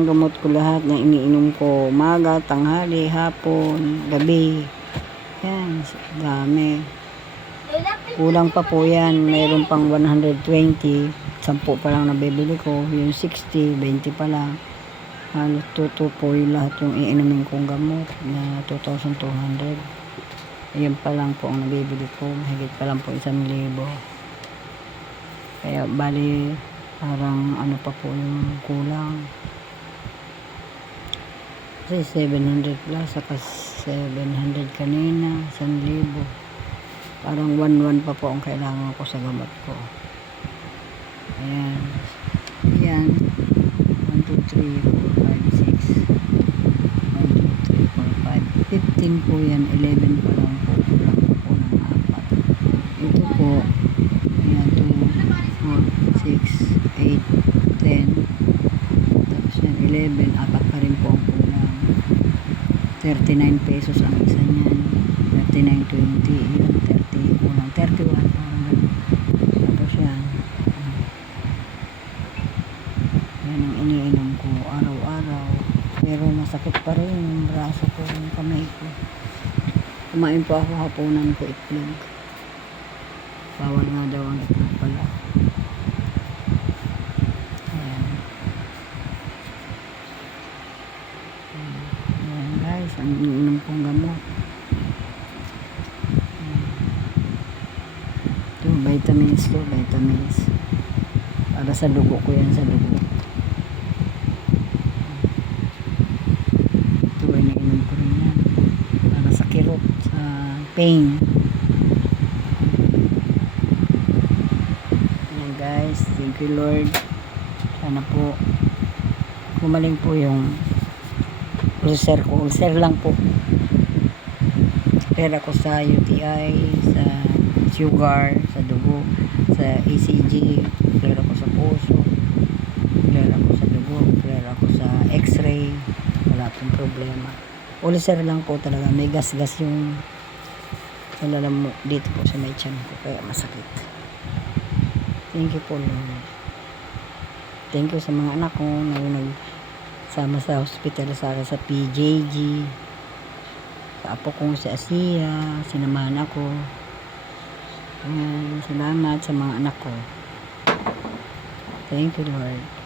ang gamot ko lahat na iniinom ko. Umaga, tanghali, hapon, gabi. Yan, dami. Kulang pa po yan. Mayroon pang 120. 10 pa lang nabibili ko. Yung 60, 20 pa lang. Halos tuto po yung lahat yung iinumin kong gamot na 2,200. Ayan pa lang po ang nabibili ko. Higit pa lang po 1,000. Kaya bali parang ano pa po yung kulang. Kasi 700 plus saka 700 kanina, 1,000. Parang 1,100 pa po ang kailangan ko sa gamot ko. Ayan. Ayan. 1, 2, 3, 4, 5, 6. 1, 2, 3, 4, 5. 15 po yan. 11 pa lang po. Kulang po ng 4. Ito po. Ayan. 2, 4, 6, 8, 10. Tapos yan. 11. 4 pa rin po ang kulang. 39 pesos ang isa niyan. 39.20. Yan. 30. Kulang. 31. Parang ganun. Tapos yan. Yan ang iniinom ko araw-araw. Pero masakit pa rin yung braso ko, yung kamay ko. Kumain po ako hapunan ko itlog. Bawal nga daw ang itlog pala. Ayan. Ayan guys, ang iniinom kong gamot. Ito, vitamins to, vitamins. Para sa dugo ko yan, sa dugo. Ito, iniinom ko rin yan. Para sa kirot, sa pain. Ayan guys, thank you Lord. Sana po gumaling po yung ulcer ko. Ulcer lang po. Clear ako sa UTI, sa sugar, sa dugo, sa ECG, clear ako sa puso, clear ako sa dugo, clear ako sa x-ray. Wala pong problema. Ulcer lang po talaga. May gas-gas yung nalalam mo dito po sa may tiyan ko. Kaya masakit. Thank you po Lord. Thank you sa mga anak ko na nagsama sa hospital sa PJG. Sa apo kong si Asia, sinamahan ako. Ayan, salamat sa mga anak ko. Thank you Lord.